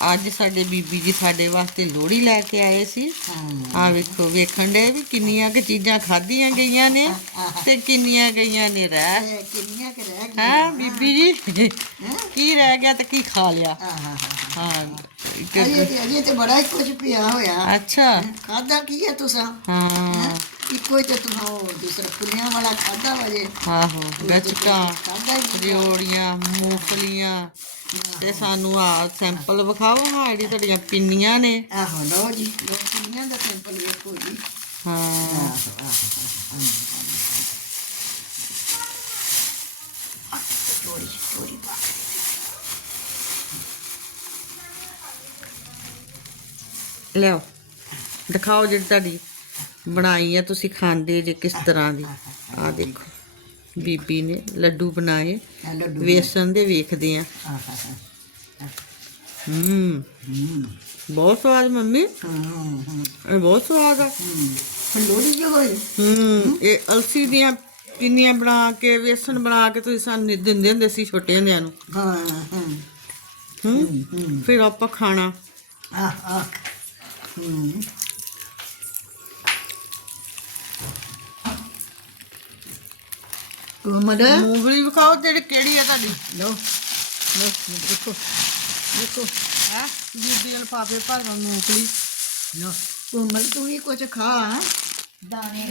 ਅੱਜ ਸਾਡੇ ਬੀਬੀ ਜੀ ਸਾਡੇ ਵਾਸਤੇ ਲੋਹੜੀ ਲੈ ਕੇ ਆਏ ਸੀ। ਆ ਵੇਖੋ ਵੇਖਣ ਦੇ ਵੀ ਕਿੰਨੀਆਂ ਕੁ ਚੀਜ਼ਾਂ ਖਾਧੀਆਂ ਗਈਆਂ ਨੇ ਤੇ ਕਿੰਨੀਆਂ ਗਈਆਂ ਨੇ ਰਹਿ। ਕਿੰਨੀਆਂ ਕਿ ਰਹਿ ਹੈ ਬੀਬੀ ਜੀ? ਕੀ ਰਹਿ ਗਿਆ ਤੇ ਕੀ ਖਾ ਲਿਆ? ਹਾਂ ਅਜੇ ਤੇ ਅਜੇ ਤੇ ਬੜਾ ਕੁਝ ਪਿਆ ਹੋਇਆ। ਅੱਛਾ। ਖਾਦਾ ਕੀ ਹੈ ਤੁਸੀਂ? ਹਾਂ? ਇੱਕੋ ਹੀ ਤੇ ਤੁਸੀਂ ਉਹ ਦੂਸਰਾ ਪੁੱਲਿਆਂ ਵਾਲਾ ਖਾਦਾ ਵਜੇ ਆਹੋ ਗੱਚਕਾਂ ਖਾਦਾ ਰਿਓੜੀਆਂ ਮੂੰਗਫਲੀਆਂ ਤੇ ਸਾਨੂੰ ਆ ਸੈਂਪਲ ਵਿਖਾਓ ਹਾਂ ਜਿਹੜੀ ਤੁਹਾਡੀਆਂ ਪਿੰਨੀਆਂ ਨੇ। ਆਹੋ ਲਓ ਜੀ ਲਓ ਕਿੰਨੀਆਂ ਦਾ ਸੈਂਪਲ ਵੇਖੋ ਜੀ। ਹਾਂ। ਆਹੋ ਆਹੋ ਚੋਰੀ ਚੋਰੀ ਪਾ ਲਿਆਓ ਦਿਖਾਓ ਜਿਹੜੀ ਤੁਹਾਡੀ ਬਣਾਈ ਆ ਤੁਸੀਂ ਖਾਂਦੇ ਜੇ ਕਿਸ ਤਰ੍ਹਾਂ ਦੀ? ਆ ਦੇਖੋ ਬੀਬੀ ਨੇ ਲੱਡੂ ਬਣਾਏ। ਵੇਸਣ ਦੇ ਵੇਖਦੇ ਆ। ਹੂੰ। ਬਹੁਤ ਸਵਾਦ ਮੰਮੀ। ਹੂੰ ਬਹੁਤ ਸਵਾਦ ਆ। ਲੋੜੀ ਜੋ ਹੋਈ ਹੂੰ ਇਹ ਅਲਸੀ ਦੀਆਂ ਪਿੰਨੀਆਂ ਬਣਾ ਕੇ ਵੇਸਣ ਬਣਾ ਕੇ ਤੁਸੀਂ ਸਾਨੂੰ ਦਿੰਦੇ ਹੁੰਦੇ ਸੀ ਛੋਟੇ ਹੁੰਦਿਆਂ ਨੂੰ। ਹੂੰ ਹੂੰ। ਫਿਰ ਆਪਾਂ ਖਾਣਾ। ਆਹ ਆਹ। ਹੂੰ। ਕੋਮਲ ਮੂੰਗਫਲੀ ਵਿਖਾਓ ਜਿਹੜੀ ਕਿਹੜੀ ਆ ਤੁਹਾਡੀ। ਲੋ ਲੋ ਦੇਖੋ ਦੇਖੋ। ਹੈ? ਬੀਬੀ ਦੇ ਲਿਫਾਫੇ ਭਰ ਮੂੰਗਫਲੀ ਲੋ ਕੋਮਲ ਤੂੰ ਵੀ ਕੁਝ ਖਾ ਦਾਣੇ